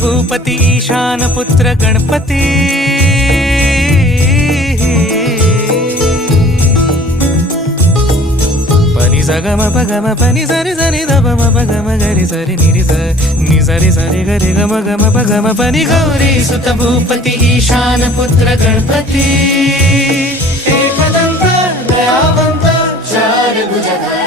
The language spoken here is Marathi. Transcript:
भूपती ईशान पुत्र गणपती पनि सगम पगम पनि सरि सरि ध म पगम गरि सरि निरि स नि सरि सरि गरि गम गम पगम पनि गौरी सुत भूपती ईशान पुत्र गणपती एकदंत दयावंत चार भुजधारी